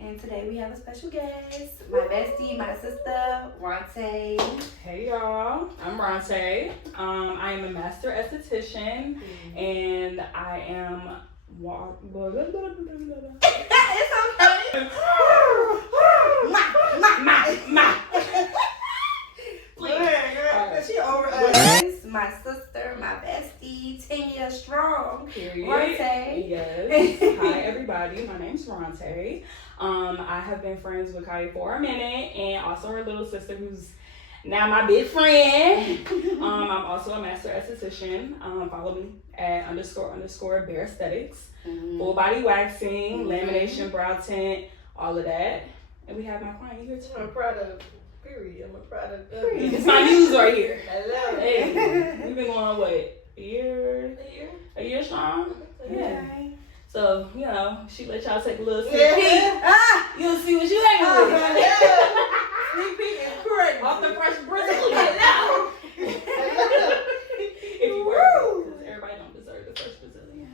And today we have a special guest, my bestie, my sister, Ronte. Hey y'all, I'm Ronte. I am a master esthetician, and I am. It's okay. She over us. My sister, my bestie, 10 years strong. Period. Ronte. Yes. Hi everybody, my name's Ronte. I have been friends with Kai for a minute, and also her little sister, who's now my big friend. I'm also a master esthetician. Follow me at _ Bare Aesthetics. Full body waxing, lamination, brow tint, all of that. And we have my client here too. I'm a product. Period. I'm a product. It's my muse right here. Hello. Hey, we've been going what, a year strong? Yeah. So, you know, she let y'all take a little sneak peek. You'll see what you hanging with. Sneak peek is crazy. Off the fresh Brazilian. If you were, because everybody don't deserve the fresh Brazilian.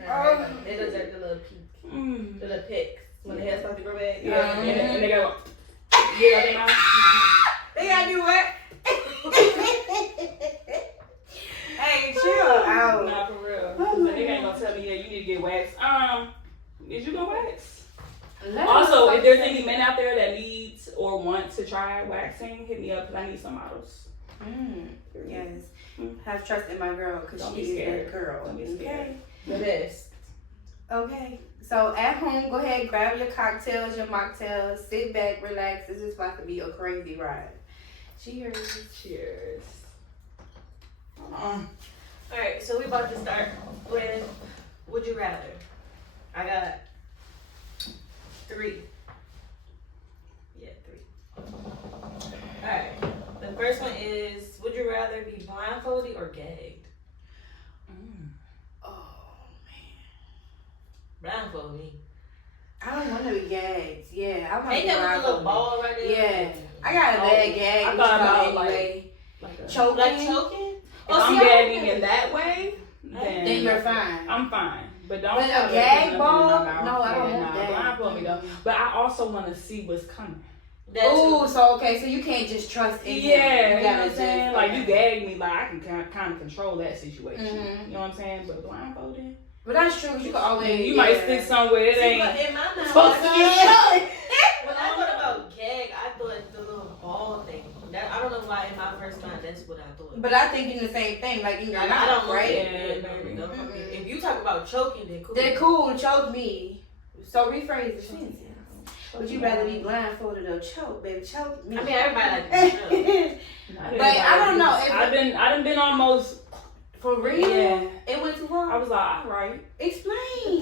They deserve the little peek. The little pics. When the hair starts to grow back. Yeah, and they go, yeah, they know. They gotta do what? Hey, chill out. Nah, for real. Cause they ain't gonna tell me, yeah, you need to get waxed. Is you gonna wax? Also, if there's any men out there that needs or want to try waxing, hit me up because I need some models. Yes. Have trust in my girl because she is that girl. Don't be scared. Okay. The best. Okay. So at home, go ahead, grab your cocktails, your mocktails, sit back, relax. This is about to be a crazy ride. Cheers. Cheers. Alright, so we about to start with Would You Rather. I got 3. Yeah, 3. Alright. The first one is, would you rather be blindfolded or gagged? Oh, Blindfold me. I don't want to be gagged. Yeah, I want Ain't to that with the little ball right there? Yeah. I got a bad gag. I thought about anyway. like Choking. Like choking? If I'm gagging in that way, Then you're fine. I'm fine. But don't But a tell me gag nothing ball? in my mouth. No, I don't want that. Blindfold me though. But I also want to see what's coming. Oh, so okay, so you can't just trust in him. Yeah, you know gotta what I'm saying? Like, okay. you gag me, like, I can kind of control that situation. Mhm. You know what I'm saying? But blindfolded, But that's true. You can always. you might stick somewhere it See, ain't but in my mind, supposed to be stuck. when I thought about gag, I thought the little ball thing. That, I don't know why in my first mind that's what I thought. But I think in the same thing, like in your I mouth, don't right? Yeah, if you talk about choking, then cool. They're cool. Choke me. So rephrase the sentence. Would you rather be blindfolded or choke, baby? Choke me. I mean, everybody like to choke. But I don't know. If I done been almost for real, Yeah. it went too far. I was like, all right, Explain.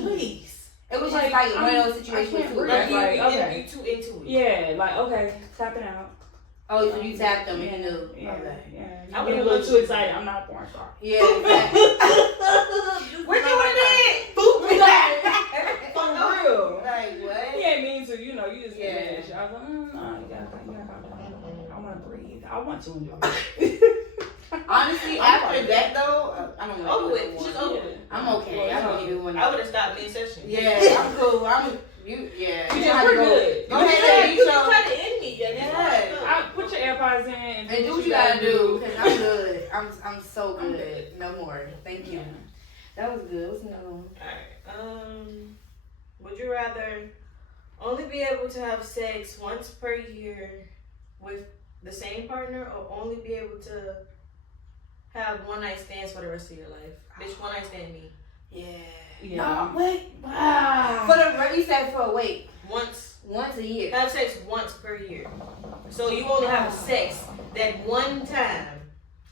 please. It was just like one of those situations can't too. breathe. Right? Like, okay. You too into it. Yeah, like okay, tapping out. Oh, so you tapped them and you knew. Yeah, Okay. yeah. I I'm would've getting a little loved too you. excited. I'm not a porn star. Yeah. Exactly. What you want that? For real. Like what? He ain't mean to, you know, you just Yeah. get mad. I was like, no, you gotta calm down. I want to breathe. I want to enjoy it. Honestly, after that though, I don't want to Over do with. it Just anymore. over with. I'm okay. I don't even want I would have stopped mid-session. Yeah, I'm cool. Yeah. You You just gotta we're go. good. Go ahead and You eat just your. tried to end me. Yeah, Yeah. I put your AirPods in And do what you gotta do, cause I'm good. I'm so I'm good. good. No more. Thank you. Yeah. That was good. What's another one? Alright. Would you rather only be able to have sex once per year with the same partner, or only be able to have one night stands for the rest of your life? Bitch, one night stand me. Yeah. Yeah. No, wait. Wow. For the you said for wait Once a year. have sex once per year. So you only have sex that one time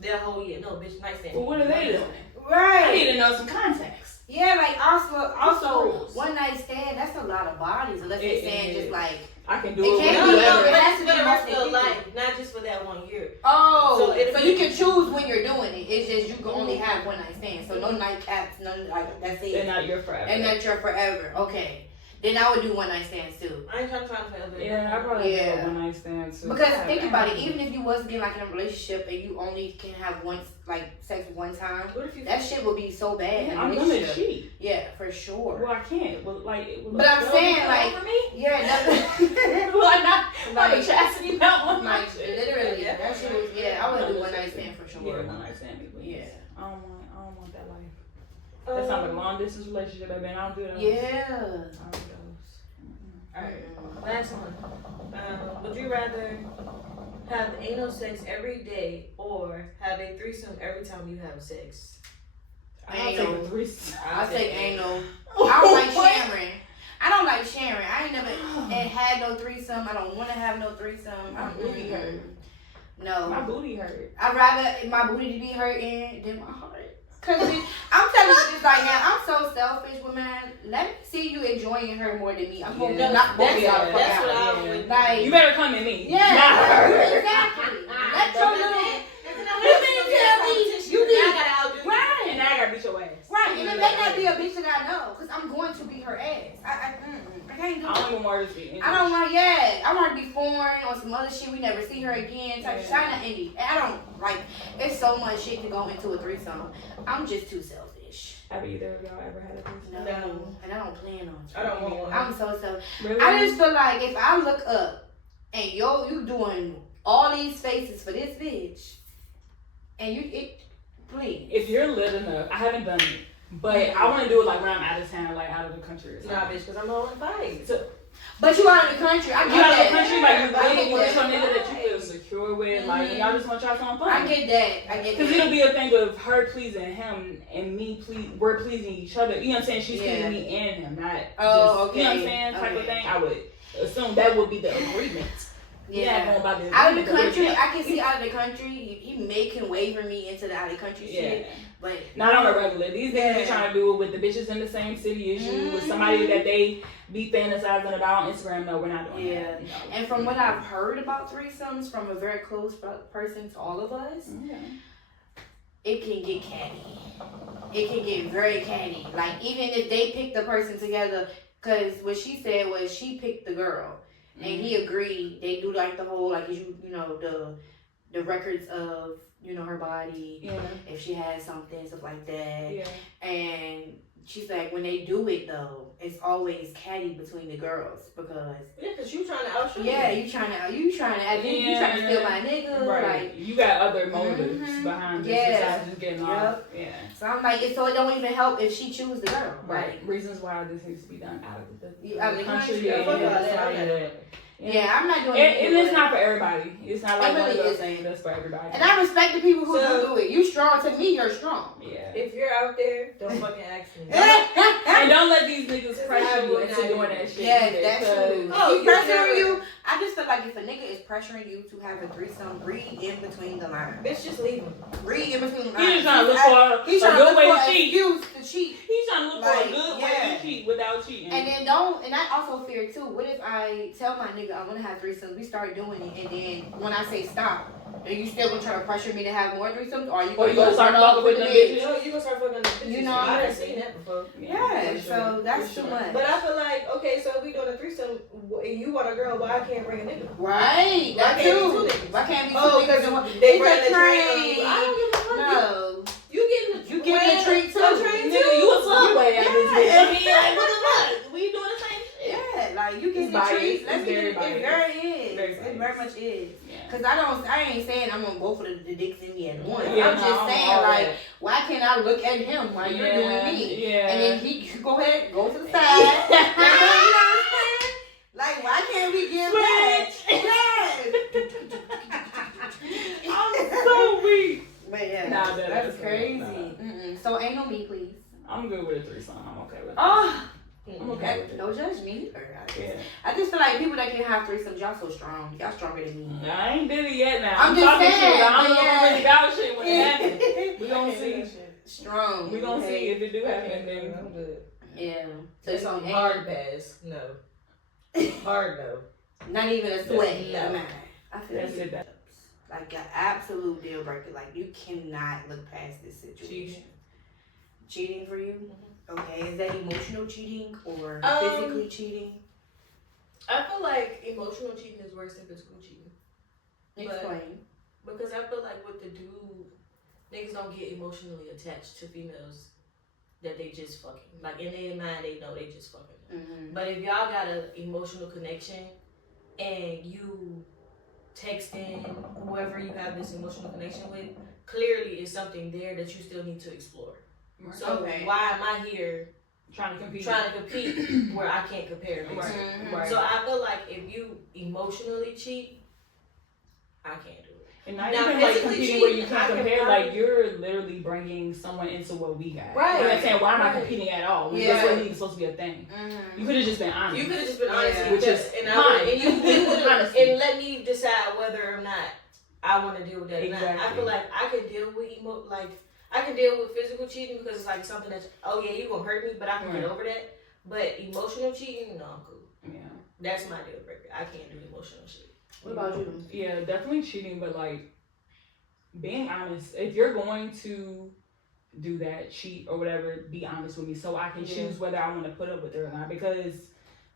that whole year. No, bitch, night stand. Well, what are they doing? I Right. need to know some context. Yeah, like also What's the rules? one night stand. That's a lot of bodies. Unless they It saying is. just like I can do It it can't No, be whenever. no, It but has it's to for be the rest of multiple your people. life, not just for that 1 year. oh, So so, if you can choose when you're doing it. It's just you can only have one night stand. So no night caps, none like that's They're it. not your forever. And that's your forever. Okay. then I would do one night stands too. I ain't trying to find a Yeah, I probably Yeah. do a one night stand too. Because God think damn. about it, even if you was getting like in a relationship and you only can have one like sex one time, What if you that shit would be so bad in a I'm gonna relationship. cheat. Yeah, for sure. Well, I can't. Well, like, But I'm saying, like, for me. Yeah, that's Well, I'm not Like- like chastity belt on my like shit. literally. Yeah. That shit was I would do one night stand for sure. Yeah, one night stand me, please. Yeah. I don't want that life. That's not a long distance relationship, baby. I don't do those. Yeah. I don't do those. Alright, last one. Would you rather have anal sex every day or have a threesome every time you have sex? I'll Anal. take a threesome. I take anal. I don't like sharing. I don't like sharing. I ain't never had no threesome. I don't want to have no threesome. My booty hurt. No. My booty hurt. I'd rather my booty to be hurting than my heart. Cause I'm telling you this right now, I'm so selfish with mine. Let me see you enjoying her more than me. I'm gonna Yeah. knock both of y'all the fuck That's out. what I Yeah. would. Like, You better come at me. yeah, Not her. exactly. Let your little right. And now I gotta beat your ass. Right, and it may not be a bitch that I know, cause I'm going to be her ass. I can't do I that. don't even want her to be. I don't want, I want to be foreign or some other shit. We never see her again. Type of shit. I'm not indie. And I don't like. It's so much shit to go into a threesome. I'm just too selfish. Have either of y'all ever had a threesome? No, and I don't plan on. I don't want one. I'm so selfish. Really? I just feel like if I look up and you doing all these faces for this bitch, and please. If you're lit enough, I haven't done it, but I want to do it like when I'm out of town, like out of the country or something. Nah, bitch, because I'm holding fight. So, But you out of the country. I you get out of that. the country, like you I really get with that. some nigga that you feel secure with, like, and y'all just want to try something fun. I get that. I get Because it'll that. be a thing of her pleasing him and me we're pleasing each other. You know what I'm saying? She's Yeah. pleasing me and him, not Oh, just, you know what I'm okay. saying? Type of Okay. thing. I would assume that would be the agreement. Yeah. Going by the Out of the agreement, but country, yeah. I can see out of the country. He can waver me into the out of the country shit, Yeah. but Not on a regular. These niggas be Yeah. trying to do it with the bitches in the same city as you, with somebody that they be fantasizing about on Instagram. No, we're not doing Yeah. that. No. And from what I've heard about threesomes from a very close person to all of us, Okay. it can get catty. It can get very catty. Like, even if they pick the person together, because what she said was she picked the girl. And he agreed. They do like the whole, like, you know, the records of, you know, her body. Yeah. If she has something, stuff like that. Yeah. And she's like, when they do it though, it's always catty between the girls because Yeah, because you trying to outshoot yeah, me. you trying to steal my nigga, Right. like. You got other motives Mhm. behind this Yes. besides just getting off. Yeah. So I'm like, so it don't even help if she choose the girl, Right. Reasons why this needs to be done out of the Out of the country, Yeah. yeah, fuck all that, It's like okay. that. Yeah, I'm not doing And it. it's not for everybody. It's not like It one of really those isn't. things that's for everybody. And I respect the people who So- do it. You strong. To me, you're strong. Yeah. If you're out there, don't fucking ask me. And don't let these niggas pressure you into doing that shit. Yes, either, that's 'cause- true. Oh, If you he pressuring never- you, I just feel like if a nigga is pressuring you to have a threesome, read in between the lines. Bitch, just leave him. Read in between the lines. He just trying to look for He's a trying to good look way for to an cheat. excuse to cheat. He's trying to look for Like, a good yeah. way to cheat without cheating. And then and I also fear too, what if I tell my nigga I want to have threesomes, we start doing it, and then when I say stop, are you still gonna try to pressure me to have more threesomes, or are you Or you gonna start run off fucking with the them bitch? bitches? No, you gonna start fucking the bitches. You know, I done seen that before. Yeah, for so sure, that's for too sure. much. But I feel like, okay, so if we doing a threesome, and you want a girl, why I can't bring a nigga? Right, Why that can't be too. two niggas? Why can't be two Oh, niggas because in one? they It's ran a the train on train. you. I don't give a fuck. No. You getting the You getting the treat too. A train Nigga, too. you a subway at this bitch. Yeah. I mean, like, what the fuck? We doing the same shit. Yeah, like you get It's the biased. treats. Let It's me very it biased. very is. Very It very biased. much is. Yeah. Cause I ain't saying I'm gonna go for the dicks in me at once. Yeah, I'm no, just I'm saying all like, that. why can't I look at him while you're doing me? Yeah. And then he could go ahead, go to the side. You know what I'm saying? Like, why can't we give back? Switch. Yes. I'm so weak. But yeah, Nah, that's that's crazy. nah. Mm-mm. So ain't no me, please. I'm good with a threesome. I'm okay with it. Oh, I'm okay with it. no judge me either. Yeah. I just feel like people that can have threesomes, y'all so strong. Y'all stronger than me. I ain't did it yet now. I'm just talking saying, shit. I don't but know yeah. really about shit when it happens. We gonna see. Strong. We gonna see okay? if it do happen. Then I'm good. Yeah. So It's on hard pass. No. Hard no. Not even a sweat. No. No. I feel That's you. it. Like an absolute deal breaker. Like you cannot look past this situation. Cheating for you? Okay, is that emotional cheating or Um, physically cheating? I feel like emotional cheating is worse than physical cheating. Explain. Because I feel like with the dude, niggas don't get emotionally attached to females that they just fucking. Like in their mind, they know they just fucking. Mm-hmm. But if y'all got an emotional connection and you texting whoever you have this emotional connection with, clearly it's something there that you still need to explore. Right. So Okay. why am I here Trying to compete. where I can't compare? Right. Basically? Mhm. Right. So I feel like if you emotionally cheat, I can't do it. And not Now, even like physically competing where you cheating, I can't can compare, probably- like you're literally bringing someone into what we got. Right. You know what I'm saying? Why am I Right. competing at all? When Yeah. this wasn't even supposed to be a thing. Mm-hmm. You could have just been honest. You could have just been honest, Yeah. Which is and fine. you would Honesty. and let me decide whether or not I want to deal with that or not. I Exactly. feel like I can deal with I can deal with physical cheating because it's like something that's you gonna hurt me, but I can Right. get over that. But emotional cheating, no, I'm cool. Yeah. That's my deal breaker. I can't do emotional shit. What about you? Yeah, definitely cheating, but like being honest. If you're going to do that, cheat or whatever, be honest with me so I can choose whether I want to put up with it or not. Because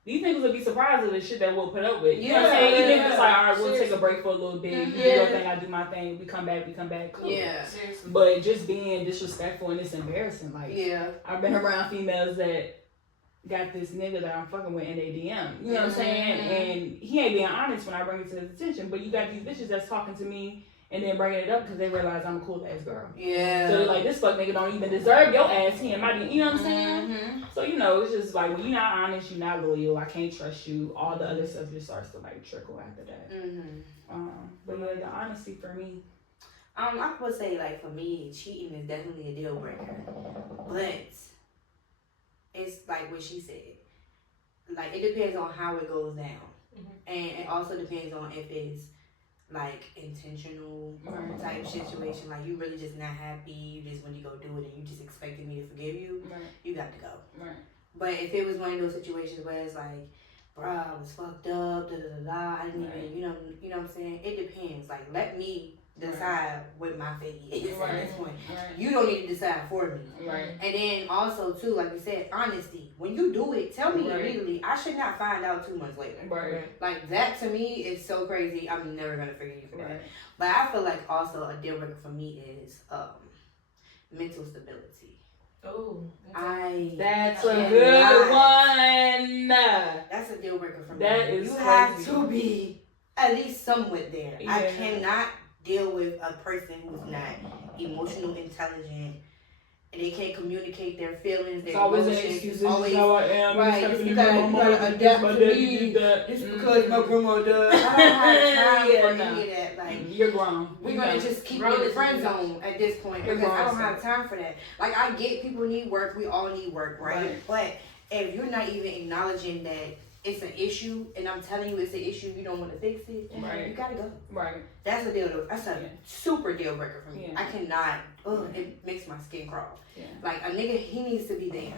these niggas will be surprised at the shit that we'll put up with. You know what I'm saying? Even if it's like, all right, we'll take a break for a little bit. You do your thing, I do my thing. We come back, cool. Yeah. Seriously. But just being disrespectful and it's embarrassing. Like, Yeah. I've been around females that got this nigga that I'm fucking with in their DM. You know what I'm saying? And he ain't being honest when I bring it to his attention. But you got these bitches that's talking to me and then bringing it up because they realize I'm a cool ass girl. Yeah. So they're like, this fuck nigga don't even deserve your ass. He in my DM. You know what I'm saying? Mm-hmm. So, you know, it's just like when you're not honest, you're not loyal, I can't trust you, all the other stuff just starts to like trickle after that. Mm-hmm. But yeah, the honesty for me. I would say like for me, cheating is definitely a deal breaker, but it's like what she said. Like it depends on how it goes down, and it also depends on if it's like intentional type situation. Like you really just not happy, you just when you go do it and you just expected me to forgive you, you got to go. Right. But if it was one of those situations where it's like, bro, I was fucked up, I didn't even, you know what I'm saying? It depends. Like, let me decide what my fate is at this point. Right. You don't need to decide for me. Right. And then also, too, like you said, honesty. When you do it, tell me immediately. I should not find out 2 months later. Right. Like, that to me is so crazy. I'm never going to forgive you for that. Right. But I feel like also a deal breaker for me is mental stability. Oh, That's a cannot- good one. That's a deal breaker for me. That is you crazy. have to be at least somewhat there. Yeah. I cannot deal with a person who's not emotional intelligent and they can't communicate their feelings, their It's always an emotions. excuse. It's This is always how I am. right. This You happened to gotta, my you mama. gotta adapt My to daddy me. did that. It's because my grandma does. I don't have time Yeah, for no. any of that. Like You're grown. we're gonna just keep Grown it in the is friend enough. zone at this point You're because I grown, don't have time for that. Like I get people need work, we all need work, right? But if you're not even acknowledging that it's an issue and I'm telling you it's an issue, you don't want to fix it, Right. you gotta go. Right. That's a deal. That's a super deal breaker for me. Yeah. I cannot. It makes my skin crawl. Yeah. Like a nigga, he needs to be there.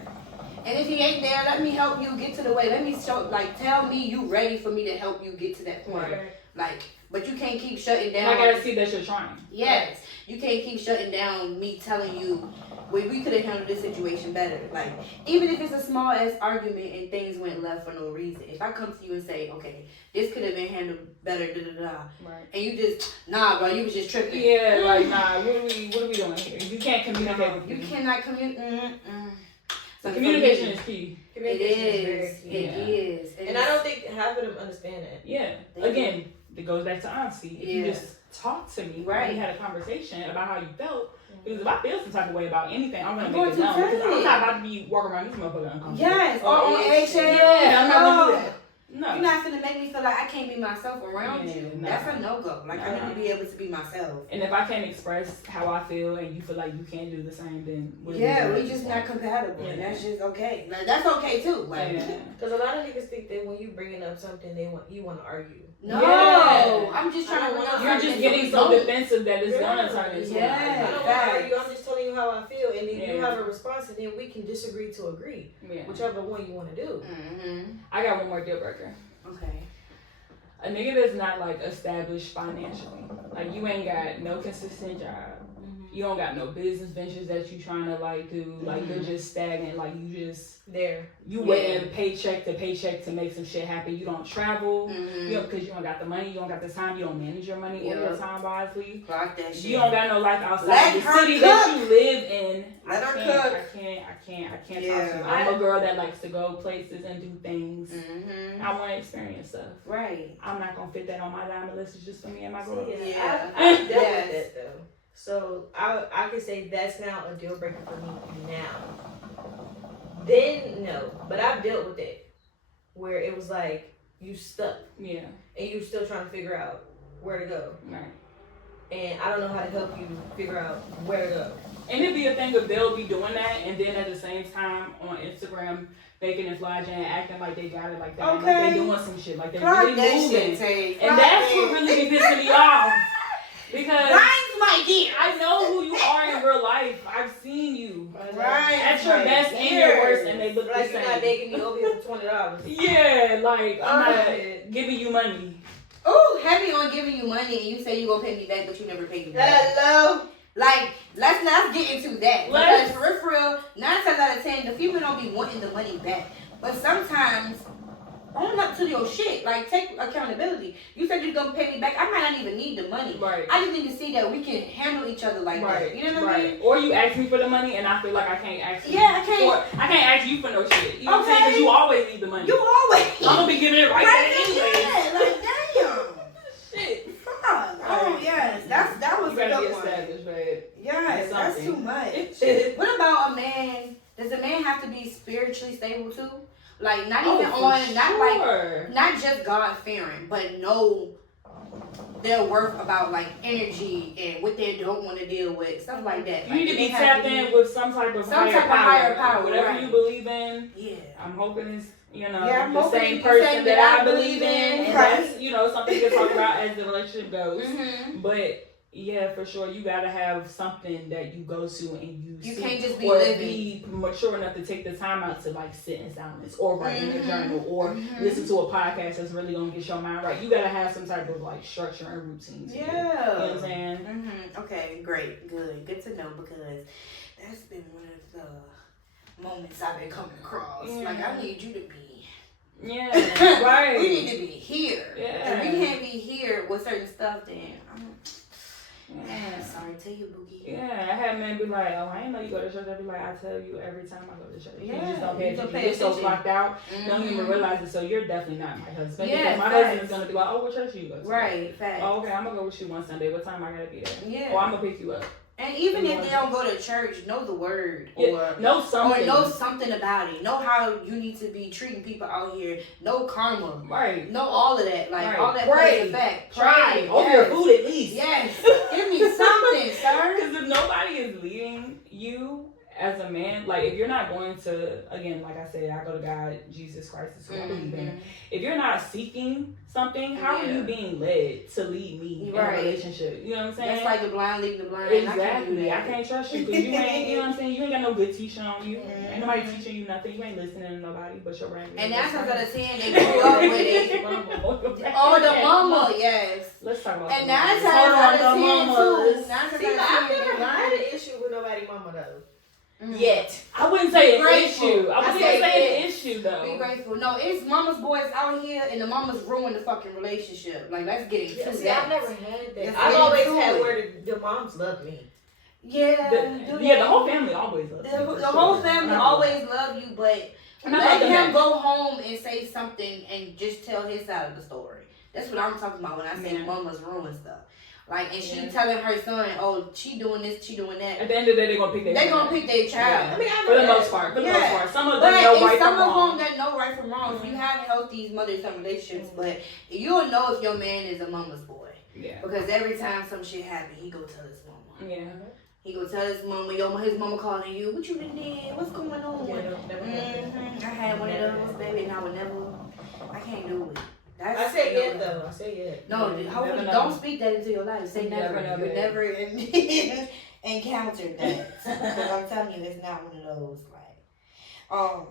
And if he ain't there, let me help you get to the way. Let me show. Like, tell me you ready for me to help you get to that point. Right. Like, but you can't keep shutting And down. I gotta see that you're trying. Yes, you can't keep shutting down me telling you. We could have handled this situation better. Like, even if it's a small ass argument and things went left for no reason. If I come to you and say, okay, this could have been handled better, Right. and you just, nah, bro, you was just tripping. Yeah, like nah. What are we doing here? You can't communicate with You me. cannot communicate. So Communication is key. It Communication is. very key. It is. And I don't think half of them understand that. Yeah. Again, it goes back to honesty. If you Yeah. just talk to me, Right. we had a conversation about how you felt. Because if I feel some type of way about anything, I'm gonna I'm make going it to known. tell Because I'm you. not about to be walking around this motherfucker uncomfortable. Yes, or on eggshells. Yeah, I'm not gonna do No. that. No. You're not gonna make me feel like I can't be myself around Yeah, you. no. That's a no-go. Like, I need to be able to be myself. And if I can't express how I feel and you feel like you can't do the same, then what Yeah, are we just not compatible. And Yeah. that's just okay. Like, that's okay, too. Like, Yeah. Because a lot of niggas think that when you bringing up something, you want to argue. no. Yeah. I'm just trying to bring up You're just something getting so don't- defensive that it's gonna turn into Yeah. I don't want to facts. argue. I'm just telling you how I feel, and then you Yeah. have a response, and then we can disagree to agree, Yeah. whichever one you want to do. Mm-hmm. I got one more deal breaker. Okay. A nigga that's not like established financially. Like you ain't got no consistent job. you don't got no business ventures that you trying to like do. Like you're just stagnant. Like you waiting paycheck to make some shit happen. You don't travel, because you don't got the money, you don't got the time, you don't manage your money or your time wisely. Clock that shit. You don't got no life outside the city that you live in. Let her cook. I can't talk to you. I'm a girl that likes to go places and do things. I want to experience stuff. Right. I'm not gonna fit that on my diamond list. It's just for me and my girl. Yeah. I've dealt with that though. So I could say that's now a deal breaker for me now. Then no, but I've dealt with it where it was like you stuck. Yeah. And you still trying to figure out where to go. Right. And I don't know how to help you figure out where to go. And it'd be a thing of they'll be doing that, and then at the same time on Instagram, faking and flashing and acting like they got it like that. Okay. Like they doing some shit, like they really moving. And that's what really be pissing me off. Because I know who you are in real life. I've seen you. Right. At your best and your worst, and they look like the same. You're not begging me over here for $20. Yeah, like I'm not giving you money. Oh, heavy on giving you money, and you say you gonna pay me back, but you never pay me back. Hello. Like, let's get into that. Because for real, 9 times out of 10, the people don't be wanting the money back. But sometimes, own up to your shit. Like, take accountability. You said you're gonna pay me back. I might not even need the money. Right. I just need to see that we can handle each other like that. You know what I mean? Or you ask me for the money, and I feel like I can't ask you. Yeah, I can't. Or I can't ask you for no shit. You know what I'm saying? Because you always need the money. You always. I'm gonna be giving it right back anyway. Yeah, like damn. Shit. Fuck. Oh yes, that was you a gotta good be one. Established, babe. Yes, that's too much. What about a man? Does a man have to be spiritually stable too? Like not even not just God fearing, but know their worth about like energy and what they don't want to deal with, stuff like that. You need to be tapped in with some type of higher power. Whatever right. you believe in. Yeah. I'm hoping it's I'm the same person that I believe in. And that's something you can talk about as the relationship goes. But yeah, for sure, you gotta have something that you go to and you can't just be be mature enough to take the time out to like sit in silence or write in a journal or listen to a podcast that's really gonna get your mind right. You gotta have some type of like structure and routine. Yeah, you know what I'm saying? Okay, great, good to know, because that's been one of the moments I've been coming across. Like I need you to be. Yeah, right. We need to be here. Yeah. If we can't be here with certain stuff, then sorry, tell you, Boogie. Yeah, I had men be like, oh, I didn't know you go to church. I'd be like, I tell you every time I go to church. Yeah, you just don't pay attention. You're so clocked out. Don't even realize it. So you're definitely not my husband. Because my husband is going to be like, oh, what church you go to? Right, facts. Oh, okay, I'm going to go with you one Sunday. What time I got to be there? Yeah. Or I'm going to pick you up. And even if they don't go to church, know the word or know something. Or know something about it. Know how you need to be treating people out here. Know karma. Right. Know all of that. Like all that plays a fact. Pray. Over your food at least. Yes. Give me something, sir. Because if nobody is leading you as a man, like if you're not going to, again, like I said, I go to God, Jesus Christ is who I believe in. If you're not seeking something, how are you being led to lead me in a relationship? You know what I'm saying? That's like the blind leading the blind. Exactly. I can't trust you because you ain't, you know what I'm saying? You ain't got no good teaching on you. Ain't nobody teaching you nothing. You ain't listening to nobody but your brain. And 9 times out of 10, they grew up with it. Oh, the mama, yes. Let's talk about and 9 times out of 10 too. 9 times out of 10, I've never had an issue with nobody mama though. Yet. I wouldn't say an issue. I wouldn't say an issue though. Be grateful. No, it's mama's boys out here and the mamas ruin the fucking relationship. Like, let's get into that. I've never had that. I've always had where the moms love me. Yeah. The whole family always loves you. The whole family always love you, but let him go home and say something and just tell his side of the story. That's what I'm talking about when I say mamas ruin stuff. Like, and she telling her son, oh, she doing this, she doing that. At the end of the day, they're going to pick their child. They're going to pick their child. I mean, for the most part. Some of them know right from wrong. Some of them that know right from wrong. You have healthy mother-son relationships, but you'll know if your man is a mama's boy. Yeah. Because every time some shit happen, he go tell his mama. Yeah. He go tell his mama, his mama calling you, what you been doing? What's going on? I had one of those, baby, and I can't do it. I say it though. I say it. No, don't speak that into your life. Say never. You never encountered that. Because I'm telling you, it's not one of those. Like,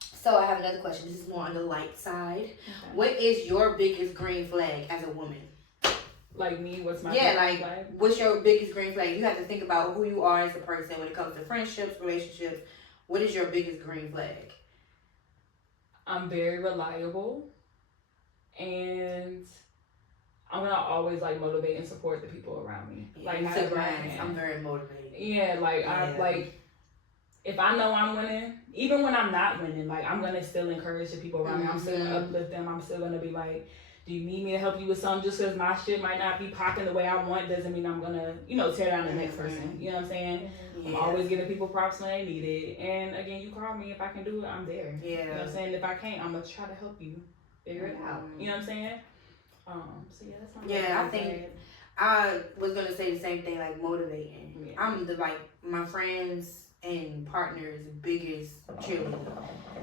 so I have another question. This is more on the light side. Okay. What is your biggest green flag as a woman? Like me, what's my Yeah, green like flag? what's your biggest green flag? You have to think about who you are as a person when it comes to friendships, relationships. What is your biggest green flag? I'm very reliable, and I'm gonna always like motivate and support the people around me. Like you took however I mine. can. I'm very motivated. Yeah, like I Yeah. like if I know I'm winning, even when I'm not winning, like I'm gonna still encourage the people around me. I'm still gonna uplift them. I'm still gonna be like, do you need me to help you with something? Just because my shit might not be popping the way I want doesn't mean I'm gonna, tear down the next person. You know what I'm saying? Yeah. I'm always giving people props when they need it. And again, you call me if I can do it, I'm there. Yeah. You know what I'm saying? If I can't, I'm gonna try to help you figure it out. You know what I'm saying? So yeah, that's my Yeah, I big think flag. I was gonna say the same thing, like motivating. Yeah. I'm the my friends and partners' biggest cheerleader.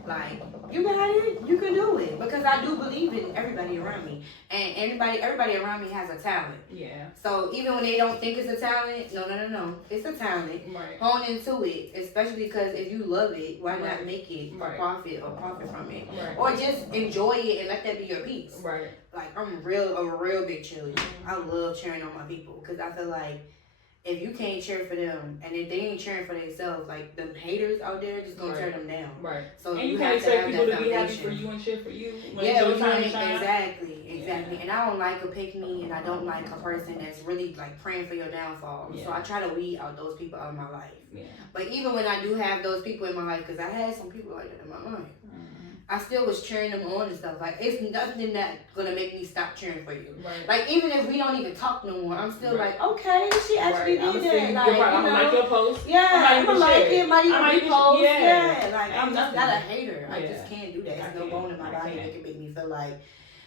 Like, you got it, you can do it, because I do believe in everybody around me, and everybody around me has a talent. Yeah. So even when they don't think it's a talent, no, it's a talent. Right. Hone into it, especially because if you love it, why not Right. make it Right. a profit or profit from it, Right. or just enjoy it and let that be your peace. Right. Like, I'm a real big cheerleader. I love cheering on my people, because I feel like if you can't cheer for them and if they ain't cheering for themselves, like, them haters out there just gonna tear them down. Right. So And you have can't expect have people that to be happy foundation. for you and shit for you. When Yeah, it's your when you time to ain't, shine. exactly. Yeah. And I don't like a pick me, and I don't like a person that's really like praying for your downfall. Yeah. So I try to weed out those people out of my life. Yeah. But even when I do have those people in my life, because I had some people like that in my life, I still was cheering them on and stuff. Like, it's nothing that's gonna make me stop cheering for you. Right. Like, even if we don't even talk no more, I'm still Right. like, okay, she actually I'm did still, that. Like, I'm gonna like your post. yeah, I might I'm even gonna like share it, might I even might even- repost. yeah. Yeah, like, I'm I'm just nothing. not a hater. I Yeah. just can't do that. I There's no can't. bone in my I body can't. that can make me feel like,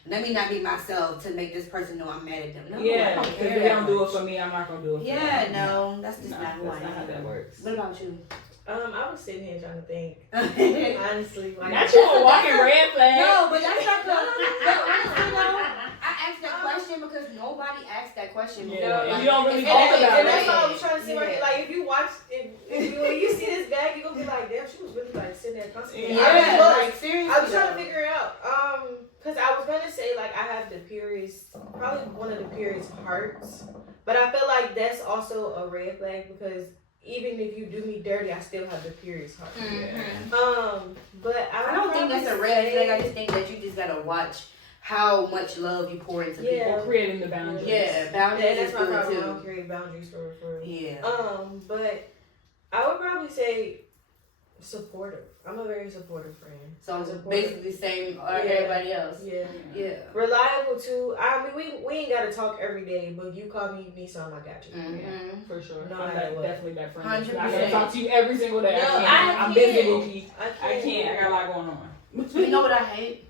let me not be myself to make this person know I'm mad at them. No, I Yeah, don't because care if they that don't do it much. for me, I'm not gonna do it for Yeah, them. no, that's just No, not who I that's not how am. that works. What about you? I was sitting here trying to think. No, Honestly, like Not you a walking that's a- red flag. but that's not good. But honestly, though, I asked that question because nobody asked that question before. Yeah, and Like, you don't really it's talk always about and it. that's red. why I was trying to see. Yeah. Like, if you watch, when you see this bag, you gonna be like, damn, she was really like sitting there constantly. Yeah, I like seriously. was trying to though. figure it out. Cause I was gonna say like I have the purest, probably one of the purest hearts, but I feel like that's also a red flag because even if you do me dirty, I still have the purest heart. Mhm. But I don't think that's a red flag. I just think that you just gotta watch how much love you pour into Yeah. Or creating the boundaries. people. Yeah, boundaries And that's is my good problem. I too. don't create boundaries for. Yeah. But I would probably say supportive. I'm a very supportive friend. So Supportive. basically same or Yeah. everybody else. Yeah. Yeah. Reliable too. I mean, we ain't gotta talk every day, but you call me, you need something, I got you. Mm-hmm. For sure. No I'm matter what. definitely that friend. 100%. I gotta talk to you every single day. No, I'm I busy, can't. Bookie. I can't. I got a lot going on. You know what I hate?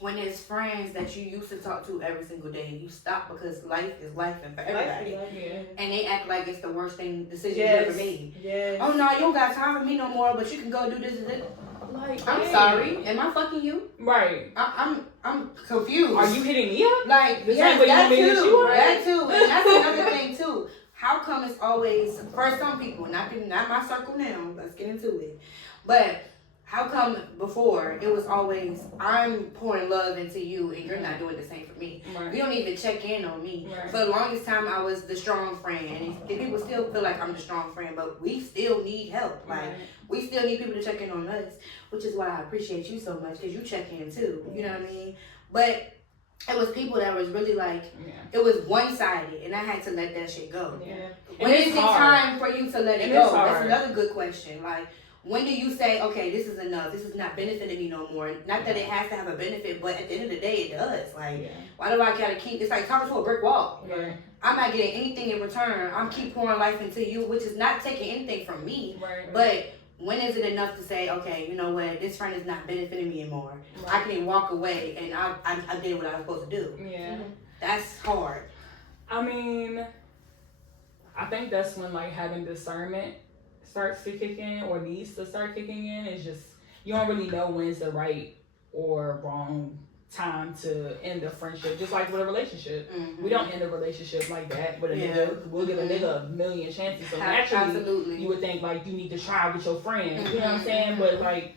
When there's friends that you used to talk to every single day and you stop because life is life and for everybody. Yeah. And they act like it's the worst decision Yes. you ever made. Yes. Oh no, you don't got time for me no more, but you can go do this and this. Like, I'm hey. sorry. Am I fucking you? Right. I'm confused. Are you hitting me up? Like, The yes, same way you that want me to hit too. you up? That too. And that's another thing too. How come it's always, for some people, not my circle now, let's get into it. But how come before it was always, I'm pouring love into you and you're not doing the same for me? Right. You don't even check in on me. Right. For the longest time, I was the strong friend. And people still feel like I'm the strong friend, but we still need help. Like, Right. we still need people to check in on us, which is why I appreciate you so much, because you check in too. You know what I mean? But it was people that was really like, Yeah. it was one-sided, and I had to let that shit go. Yeah. When And is it's it hard. time for you to let it And go? it's That's hard. another good question. Like, when do you say, okay, this is enough. This is not benefiting me no more. Not that it has to have a benefit, but at the end of the day, it does. Like, Yeah. why do I gotta keep? It's like talking to a brick wall. Right. I'm not getting anything in return. I'm keep pouring life into you, which is not taking anything from me. Right. But when is it enough to say, okay, you know what, this friend is not benefiting me anymore. I can walk away and I did what I was supposed to do. Yeah. That's hard. I mean, I think that's when like having discernment starts to kick in or needs to start kicking in. It's just you don't really know when's the right or wrong time to end a friendship. Just like with a relationship, Mm-hmm. we don't end a relationship like that with a Yeah. nigga. We'll give a nigga a million chances. So naturally, Absolutely. you would think like you need to try with your friends. You know what I'm Mhm, saying? mhm. But like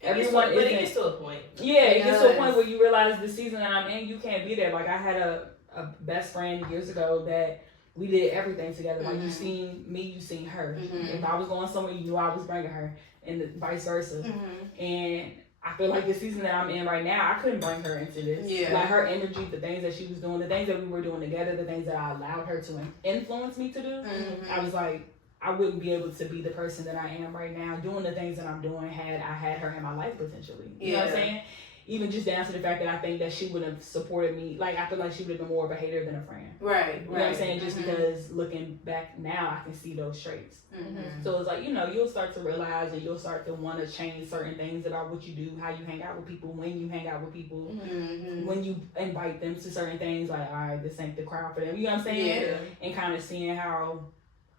But everyone it isn't. gets to a point. Yeah, it gets to a does. point where you realize the season that I'm in, you can't be there. Like I had a a best friend years ago that we did everything together. Like, you Mhm. seen me, you seen her. Mhm. If I was going somewhere, you knew I was bringing her, and vice versa. Mhm. And I feel like the season that I'm in right now, I couldn't bring her into this. Yeah. Like, her energy, the things that she was doing, the things that we were doing together, the things that I allowed her to influence me to do, Mhm. I was like, I wouldn't be able to be the person that I am right now, doing the things that I'm doing had I had her in my life potentially. You know what I'm Yeah. saying? Even just down to the fact that I think that she would have supported me. Like, I feel like she would have been more of a hater than a friend. Right. You know what I'm saying? Just Mhm. because looking back now, I can see those traits. Mhm. So it's like, you know, you'll start to realize and you'll start to want to change certain things about what you do, how you hang out with people, when you hang out with people, Mhm. when you invite them to certain things, like, all right, this ain't the crowd for them. You know what I'm saying? Yeah. And kind of seeing how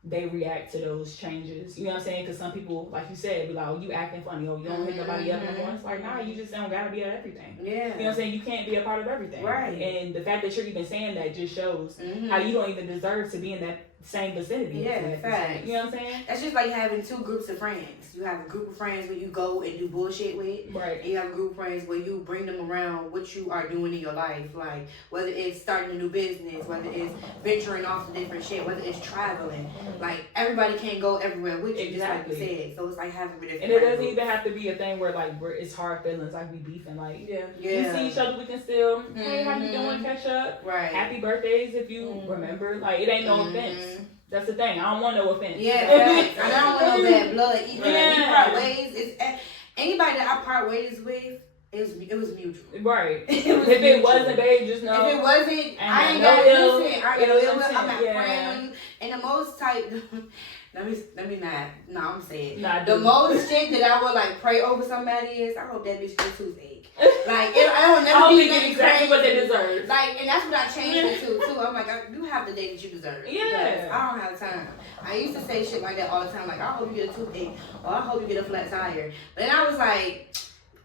they react to those changes. You know what I'm saying? Because some people, like you said, be like, oh, you acting funny. Oh, you don't hit nobody up no more. It's like, nah, you just don't gotta be at everything. Yeah. You know what I'm saying? You can't be a part of everything. Right. And the fact that you're even saying that just shows Mhm. how you don't even deserve to be in that same vicinity. Yeah, facts. You know what I'm saying? That's just like having two groups of friends. You have a group of friends where you go and do bullshit with, Right. and you have a group of friends where you bring them around what you are doing in your life. Like, whether it's starting a new business, whether it's venturing off to different shit, whether it's traveling. Like, everybody can't go everywhere with you, just like you Exactly. said. So it's like having a different And it doesn't friend even have to be a thing where, like, it's hard feelings, like we beefing. Like, Yeah. group. we see each other, we can still, hey, how you Mhm. doing? Catch up. Right. Happy birthdays if you Mhm. remember. Like, it ain't no Mhm. offense. That's the thing. I don't want no offense. Yeah, facts. And I don't want no bad blood either. Yeah. We part ways. It's anybody that I part ways with. It was mutual. Right. It was If it mutual. wasn't, babe, just know. If it wasn't, And I ain't no got ill- listen. I ill ain't I'm intent, not yeah. praying on you. And the most type. Let me not. No, I'm saying. Nah, The dude. most shit that I would like pray over somebody is I hope that bitch gets toothache. Like I don't I never hope be they get nothing exactly what they crazy. deserve. Like, and that's what I changed it to too. I'm like, you have the day that you deserve. Yeah. Because I don't have time. I used to say shit like that all the time. Like, I hope you get a toothache, or I hope you get a flat tire. But then I was like,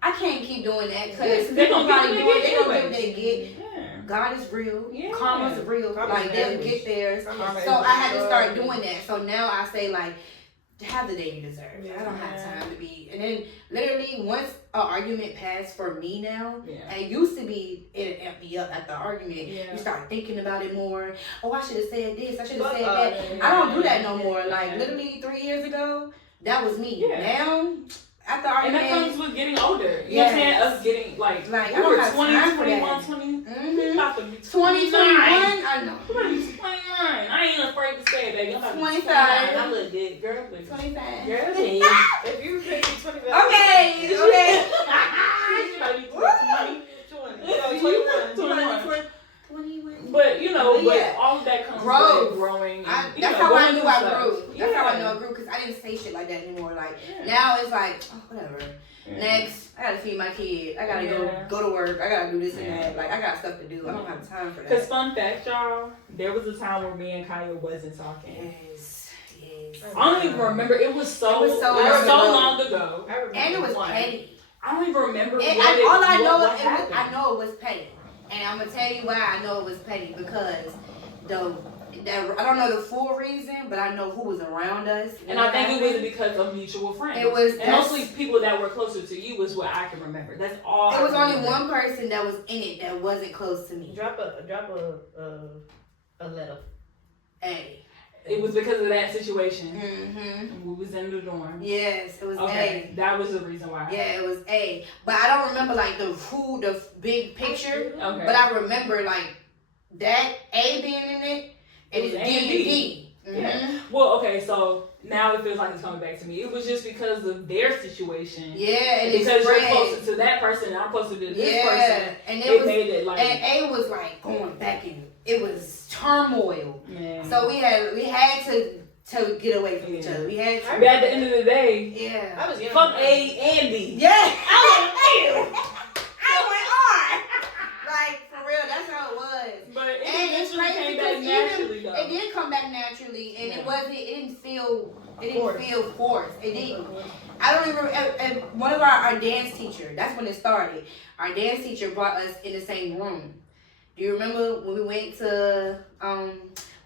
I can't keep doing that because They people gonna get probably what do it. they They get don't get what anyways. they get. Yeah. God is real. Yeah. Karma's real. Karma's Like they'll real. get theirs. Karma So I had to is start real. doing that. So now I say like, have the day you deserve. I don't have Yeah. time to be. And then literally once an argument passed for me now, Yeah. and it used to be it amped me up at the argument. Yeah. You start thinking about it more. Oh, I should have said this. I should have Fuck said all that. that. I don't do that no more. Yeah. Like literally 3 years ago, that was me. Yeah. Now, after And that argument, comes with getting older. You know what I'm saying? Yes. Us getting, like Like, I we don't were have 20, time for 21, that. 20. Mhm. About to be 2021, 29. I know. I'm about to be 29. I ain't afraid to say it, baby. I'm about to be 25. 29. I look good. Girl, please. 25. Girl, please. If you pay me $20, Okay, okay. She about to be 20. 20. No, 21. 21. But, you know, But yeah. but all of that comes Growth. with growing. I, And, you that's know, how I going knew through I stuff. grew. That's how I Yeah. know I grew because I didn't say shit like that anymore. Like Yeah. now it's like, oh, whatever. Yeah. Next, I gotta feed my kid. I gotta Yeah. go to work. I gotta do this and Yeah. that. Like I got stuff to do. I don't have time for Because that. fun fact, y'all, there was a time where me and Kaya wasn't talking. Yes, yes. I don't even remember. It was so, It was so long long ago. I remember. And it was One. petty. I don't even remember And what it, all I know what is happened. I know it was petty, and I'm gonna tell you why I know it was petty because I don't know the full reason, but I know who was around us. And I think it was because of mutual friends. It was- and mostly people that were closer to you was what I can remember. That's all. It I was can only remember. one person that was in it that wasn't close to me. Drop a letter. Hey. It was because of that situation. Mm-hmm. We was in the dorm. Yes, it was Okay, that was the reason why. A. Yeah, it was A. But I don't remember like the big picture. Okay. But I remember like that A being in it and It was it's A D and and B. D. Yeah. Mhm. Well, okay, so now it feels like it's coming back to me. It was just because of their situation. Yeah, and it's Because you're spread. closer to that person and I'm closer to this Yeah, person. and It made it like, and A was like going back in. It was turmoil. man. So we had to get away from each Yeah. other. We had to. But at the end of the day, Yeah. I was young. fuck A and B. Yeah. I I went hard. Like for real, that's how it was. But it And it's eventually crazy came back because naturally though. It did come back naturally, and Yeah. it didn't feel Forced. forced. It didn't. I don't remember. One of our dance teacher. That's when it started. Our dance teacher brought us in the same room, Do you remember when we went to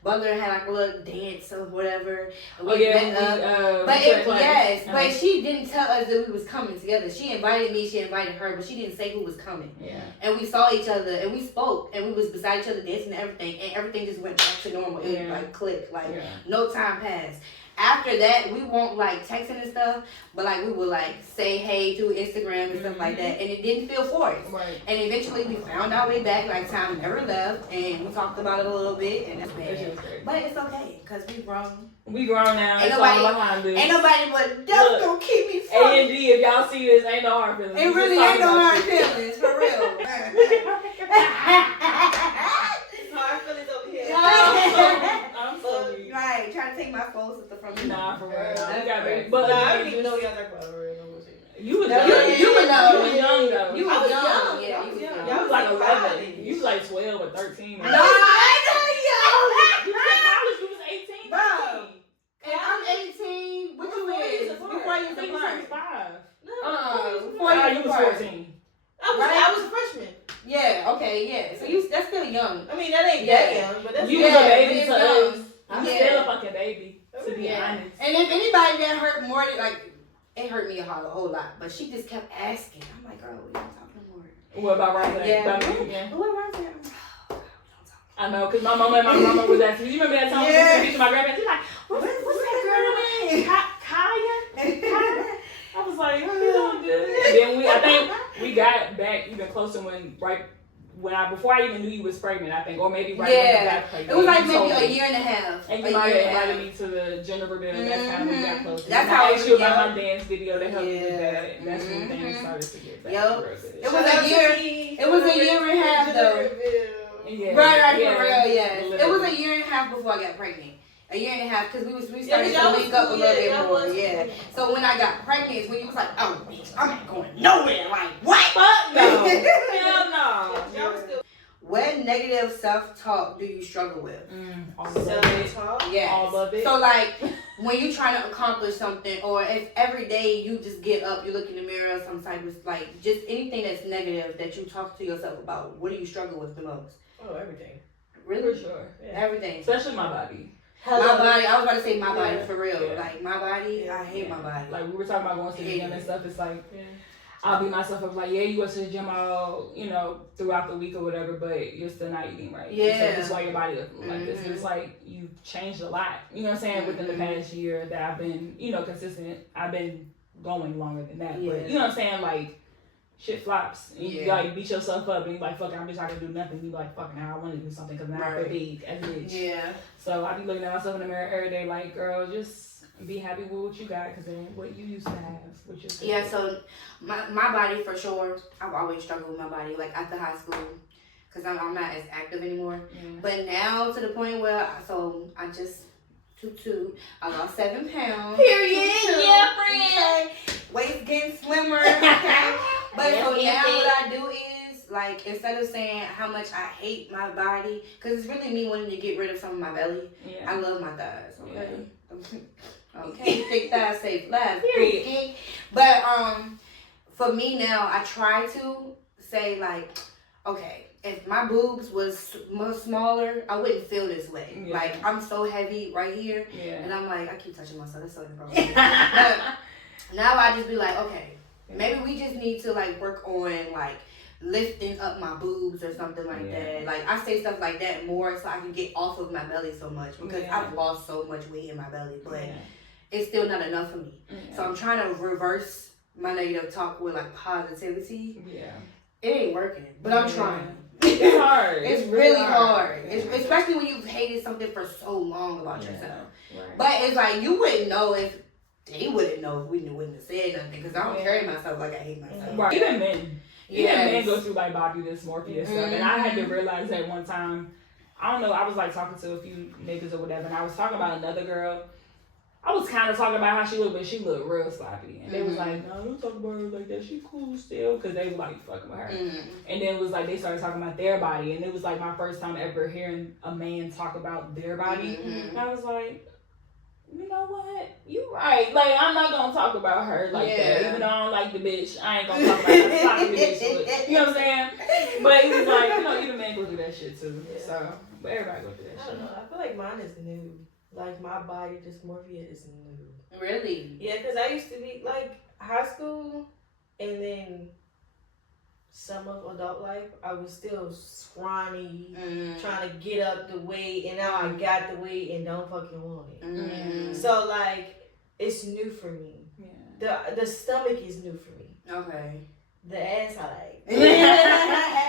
Butler and had like a little dance or whatever? And we met up. But she didn't tell us that we was coming together. She invited me, she invited her, but she didn't say who was coming. Yeah. And we saw each other and we spoke and we was beside each other dancing and everything just went back to normal. It was like clicked, like no time passed. After that, we won't like texting and stuff, but like we would like say hey through Instagram and stuff like that, and it didn't feel forced. Right. And eventually we found our way back, like time never left, and we talked about it a little bit, and that's bad. But it's okay, cause we grown. We grown now. Ain't it's nobody, all behind this. Ain't nobody but Duff gonna keep me from. A&D, if y'all see this, ain't no hard feelings. It really ain't no hard feelings, for real. Hard feelings over here. I'm sorry. Right, trying to take my soul sister from me. Nah, for real. But I don't even know what y'all talking about. You was young. young. You would know. You was young though. You I was was young. young. Yeah, I you was was young. young. You was like 11. You was like 12 or 13. No, You was in college. You was 18. Bro. If I'm 18, what you is? Before you I was think you apart. was 5. Before You was apart. 14. I was a freshman. Yeah, okay, yeah. So that's still young. I mean, that ain't that young, but that's You was a baby it's to young. us. I'm Yeah. still a fucking baby, to be Yeah. honest. And if anybody that hurt more than like, it hurt me a whole lot. But she just kept asking. I'm like, girl, we don't talk no more. What about Rosa? Yeah. About me? Yeah. What was that? I know, because my mama was asking. You remember that time we went to my grandparents? She's like, what's that girl name? Kaya? I was like, you doing good. And then I think we got back even closer before I even knew you was pregnant, I think, or maybe when you got pregnant. It was like maybe a year and a half. And you might have invited me to the gender reveal. That's kind of when we got closer. That's how how I asked you about my dance video that helped me with Yeah. that. That's when things started to get back. Yup. real good. It was a year. It was a year and a half though. Yeah. Right, for real, yes. It was a year and a half before I got pregnant. A year and a half because we started to link up a little bit more. Yeah. So when I got pregnant, is when you was like, oh, bitch, I'm not going nowhere. Like what? Fuck no. Hell no. What negative self-talk do you struggle with? All of it. Yes. All of it. So like when you trying to accomplish something, or if every day you just get up, you look in the mirror, some type of like just anything that's negative that you talk to yourself about. What do you struggle with the most? Oh, everything. Really? For sure. Yeah. Everything. Especially my body. My body. I was about to say my body Yeah. for real. Yeah. Like my body. I hate my body. Like we were talking about going to the gym and stuff. It's like I'll beat myself up like, yeah, you go to the gym all, throughout the week or whatever, but you're still not eating right. Yeah. So that's why your body looking like this. But it's like you've changed a lot. You know what I'm saying? Within the past year that I've been, consistent. I've been going longer than that. Yeah. But you know what I'm saying? Like shit flops. And you like beat yourself up and you're like, fuck it, I'm just not gonna do nothing. You like, fuck now I want to do something because now I feel big as a bitch. Yeah. So I be looking at myself in the mirror every day like, girl, just be happy with what you got because it ain't what you used to have. Yeah, so my body for sure, I've always struggled with my body, like after high school, because I'm not as active anymore. Yeah. But now to the point where, I just, I lost 7 pounds. Period. Yeah, friend. Waist getting slimmer. Okay. But so now what I do is, like, instead of saying how much I hate my body, because it's really me wanting to get rid of some of my belly. Yeah. I love my thighs, okay? Yeah. Okay, thick thighs save lives. Period. Okay? But for me now, I try to say like, okay, if my boobs was much smaller, I wouldn't feel this way. Yeah. Like I'm so heavy right here, Yeah. and I'm like, I keep touching myself. That's so inappropriate. But now I just be like, okay, maybe we just need to like work on like lifting up my boobs or something like that. Like I say stuff like that more so I can get off of my belly so much because I've lost so much weight in my belly, but it's still not enough for me. So I'm trying to reverse my negative talk with like positivity. Yeah. It ain't working, but I'm trying. It's hard. It's really hard. It's, especially when you've hated something for so long about yourself. Right. But it's like you wouldn't know if they wouldn't know if we wouldn't have said nothing because I don't carry myself like I hate myself. Right. Even men. Yes. Men go through like body dysmorphia and stuff. And I had to realize that one time, I don't know, I was like talking to a few niggas or whatever, and I was talking about another girl. I was kind of talking about how she looked, but she looked real sloppy. And they was like, no, don't talk about her like that. She cool still. Because they were like fucking with her. And then it was like they started talking about their body. And it was like my first time ever hearing a man talk about their body. And I was like, you know what? You right. Like, I'm not going to talk about her like that. Even though I don't like the bitch, I ain't going to talk about the sloppy bitch. You know what I'm saying? But it was like, even men go through that. that shit too. Yeah. So, but everybody go through that I shit. don't know. I feel like mine is new. Like my body dysmorphia is new. Really? Yeah, because I used to be like high school and then some of adult life, I was still scrawny, trying to get up the weight, and now I got the weight and don't fucking want it. Mm. So like, it's new for me. Yeah. The stomach is new for me. Okay. The ass I like.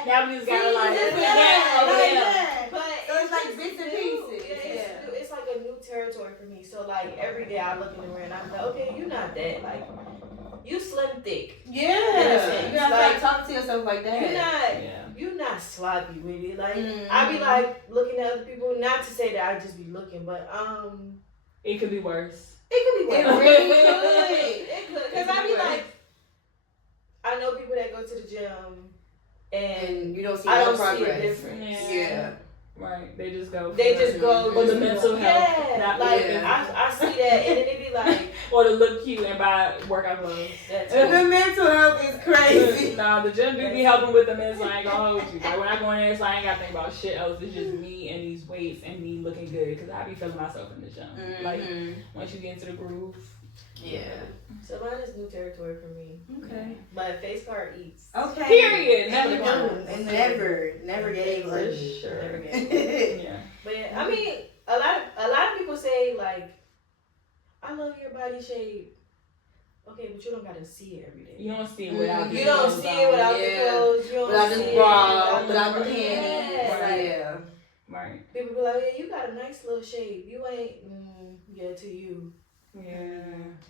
Now we just gotta like, just- put yeah, that over like there. that. But So it's like just bits and new. pieces. Yeah, Yeah. new. It's like a new territory for me. So like every day I look in the mirror and I'm like, okay, you're not that. Like, you slim thick. Yeah. You gotta Like, start talking to yourself like that. Yeah. You're not sloppy with it. Like Mhm. I be like looking at other people. Not to say that I just be looking, but It could be worse. it could be It worse. really could. It could. Cause I be like, I know people that go to the gym and And you don't see I no don't progress. see a difference. Yeah. Right. They just go. They for- just go. Or the just- mental health. Yeah. Not Like yeah. I see that, and then it be like Or to look cute and buy workout clothes. that's The mental health is crazy. Nah, the gym do be helping with the men's. I ain't gonna hold you. Like when I go in there, so I ain't gotta think about shit else. It's just me and these weights and me looking good. Cause I be feeling myself in the gym. Like Mhm. once you get into the groove. Yeah. So mine is new territory for me. Okay. But face card eats. Okay. Period. Never Never done. And never gave For ugly. sure. Never get Yeah. But yeah, I mean, a lot of people say like, I love your body shape. Okay, but you don't gotta see it every day. You don't see it without. You don't see it without Yeah. the clothes. You don't Without see the it bra, without the bra. panties. Yeah, like, Yeah. Right. people be like, yeah, you got a nice little shape. You ain't, yeah, to you. Yeah.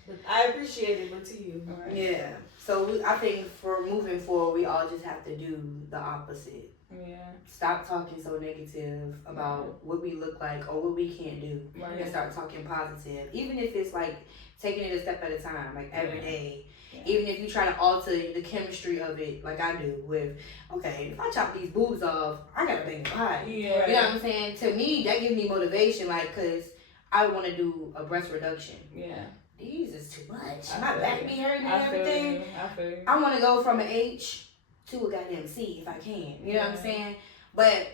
But I appreciate it, but to you. Right. Yeah. So I think for moving forward, we all just have to do the opposite. Yeah. Stop talking so negative about what we look like or what we can't do, Right. and start talking positive. Even if it's like taking it a step at a time, like every Yeah. day. Yeah. Even if you try to alter the chemistry of it, like I do with, okay, if I chop these boobs off, I gotta bang a body. Yeah. You know what I'm saying? To me, that gives me motivation, like, cause I want to do a breast reduction. Yeah. These is too much. I My feel back you. be hurting and I feel everything. you. I feel you. I want to go from an H to a goddamn C if I can. You know what I'm Yeah. saying? But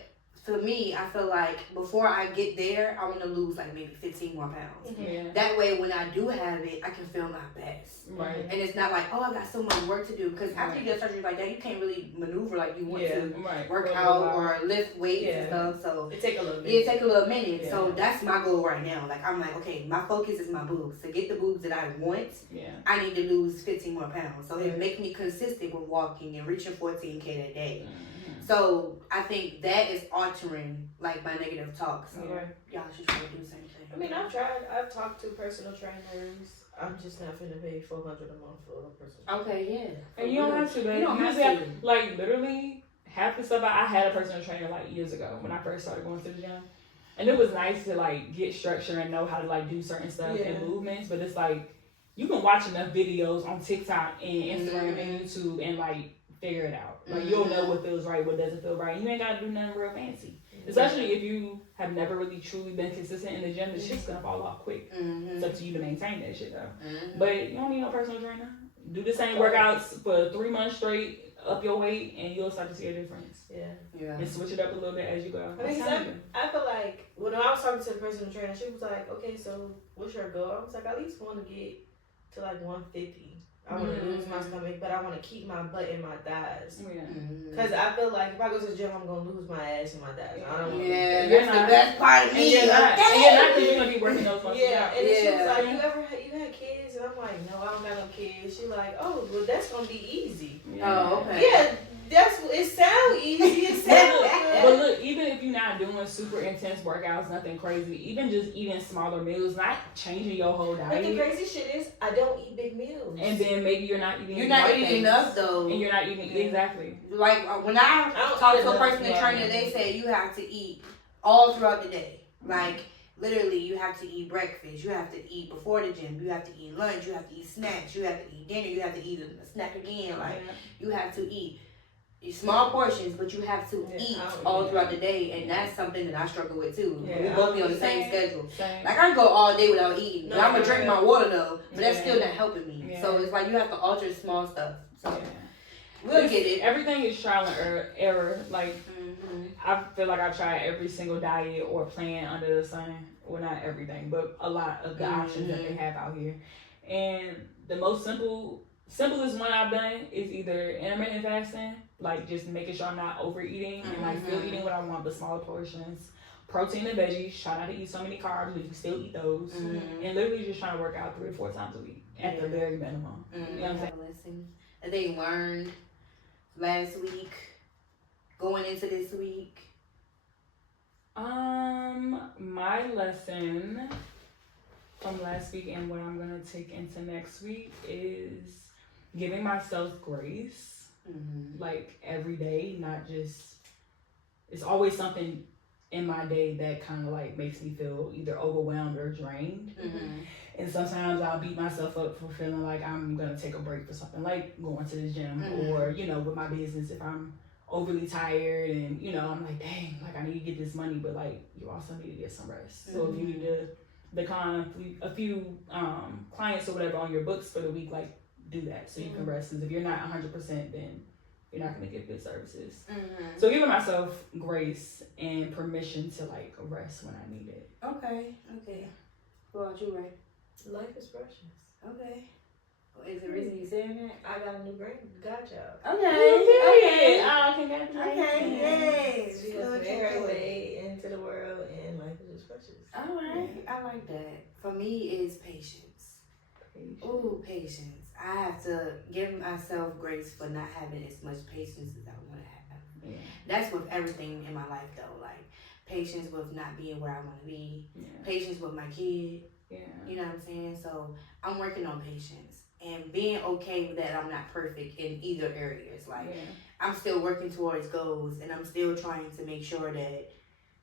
for me, I feel like before I get there, I want to lose like maybe 15 more pounds. Yeah. That way, when I do have it, I can feel my best. Right. And it's not like, oh, I got so much work to do. Because after you get surgery like that, you can't really maneuver like you want Yeah. to. Right. Work Go out wild. or lift weights and Yeah. stuff. So It take a little bit. it take a little minute. So Yeah. that's my goal right now. Like I'm like, okay, my focus is my boobs. To get the boobs that I want, Yeah. I need to lose 15 more pounds. So it Right. make me consistent with walking and reaching 14K a day. Mhm. So I think that is altering like my negative talk. So Right. y'all should try to do the same thing. I mean, I've talked to personal trainers. I'm just not finna pay $400 a month for a personal. Okay, yeah. And you don't have to, baby. You don't just have have, like, literally, half the stuff I had a personal trainer, like, years ago when I first started going to the gym. And it was nice to, like, get structure and know how to, like, do certain stuff Yeah. and movements. But it's like, you can watch enough videos on TikTok and Instagram Mhm. and YouTube and, like, figure it out. Like, Mhm. you'll know what feels right, what doesn't feel right. You ain't got to do nothing real fancy. Especially if you have never really truly been consistent in the gym, the shit's gonna fall off quick. Mm-hmm. It's up to you to maintain that shit, though. Mm-hmm. But you don't need no personal trainer. Do the same workouts for 3 months straight, up your weight, and you'll start to see a difference. Yeah. Yeah. And switch it up a little bit as you go. I mean, 'cause I feel like when I was talking to the personal trainer, she was like, okay, so what's your goal? I was like, I at least want to get to like 150. I want to lose my stomach, but I want to keep my butt and my thighs. Yeah. Mm-hmm. Because I feel like if I go to the gym, I'm going to lose my ass and my thighs. I don't want Yeah, You're that's not- the best part of And me. you're not, okay? and you're not, because you're gonna be working those muscles Yeah, out. and then she was Yeah. like, you had kids? And I'm like, no, I don't got no kids. She like, oh, well, that's going to be easy. Oh, okay. Yeah, it sounds easy. It sounds But good. look, even if you're not doing super intense workouts, nothing crazy, even just eating smaller meals, not changing your whole But the diet, crazy shit is, I don't eat big meals. and then maybe you're not eating You're not right eating things, enough though. and you're not eating exactly. Like when I don't talked eat to a enough, personal yeah. trainer, they said you have to eat all throughout the day. Like literally, you have to eat breakfast. You have to eat before the gym. You have to eat lunch. You have to eat snacks. You have to eat dinner. You have to eat a snack again. Like you have to eat small portions, but you have to Yeah, eat I don't all eat throughout the day, and that's something that I struggle with too. Yeah, We I both be on the Same. same schedule. Same. Like I go all day without eating, but No, I'm gonna for drink real. my water though. But that's Yeah. still not helping me. Yeah. So it's like you have to alter small stuff. So Yeah. we'll get it. Everything is trial and error. Like I feel like I've tried every single diet or plan under the sun. Well, not everything, but a lot of the options that they have out here. And the most simplest one I've done is either intermittent fasting, like just making sure I'm not overeating and like still eating what I want, but smaller portions. Protein and veggies, try not to eat so many carbs, but you can still eat those. And literally just trying to work out 3 or 4 times a week at the very minimum. You know what I'm saying? Lesson that they learned last week, going into this week. My lesson from last week and what I'm gonna take into next week is giving myself grace, like every day, not just. It's always something in my day that kind of like makes me feel either overwhelmed or drained. And sometimes I'll beat myself up for feeling like I'm gonna take a break for something, like going to the gym or with my business, if I'm overly tired and I'm like, dang, like I need to get this money, but like you also need to get some rest. So if you need to decline a few clients or whatever on your books for the week, like do that so you can rest. Because if you're not 100%, then you're not gonna get good services. So giving myself grace and permission to like rest when I need it. Okay. What about you, Ray? Life is precious. Okay. Is the reason you saying that? I got a new godchild. Okay. Oh, congratulations. Okay. Yay. She just made her way into the world, and life is just precious. All right. I like that. For me, it's patience. Ooh, patience. I have to give myself grace for not having as much patience as I want to have. Yeah. That's with everything in my life, though. Like patience with not being where I want to be. Yeah. Patience with my kid. Yeah. You know what I'm saying? So I'm working on patience and being okay with that. I'm not perfect in either areas. Like I'm still working towards goals, and I'm still trying to make sure that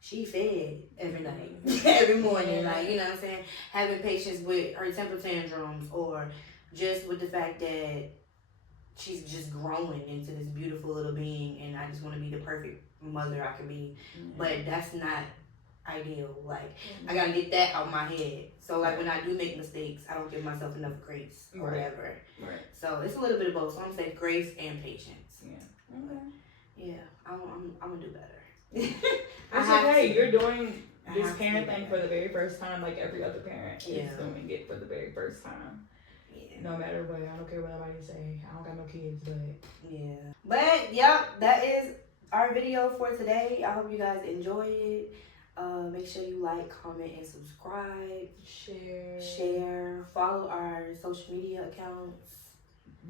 she fed every night, every morning. Like, you know what I'm saying? Having patience with her temper tantrums, or just with the fact that she's just growing into this beautiful little being, and I just want to be the perfect mother I can be. But that's not ideal. Like I gotta get that out my head. So like when I do make mistakes, I don't give myself enough grace or whatever. Right. So it's a little bit of both. So I'm gonna say grace and patience. Yeah. Okay. Yeah, I'm gonna do better. That's okay. You're doing this parent thing for the very first time, like every other parent is doing it for the very first time. Yeah. No matter what, I don't care what nobody say. I don't got no kids, but yeah. But yep, that is our video for today. I hope you guys enjoyed it. Make sure you like, comment, and subscribe. Share. Follow our social media accounts.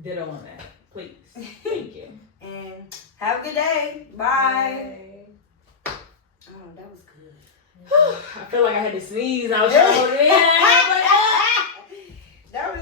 Ditto on that, please. Thank you. And have a good day. Bye. Oh, that was good. I feel like I had to sneeze. I was trying to hold it in. That was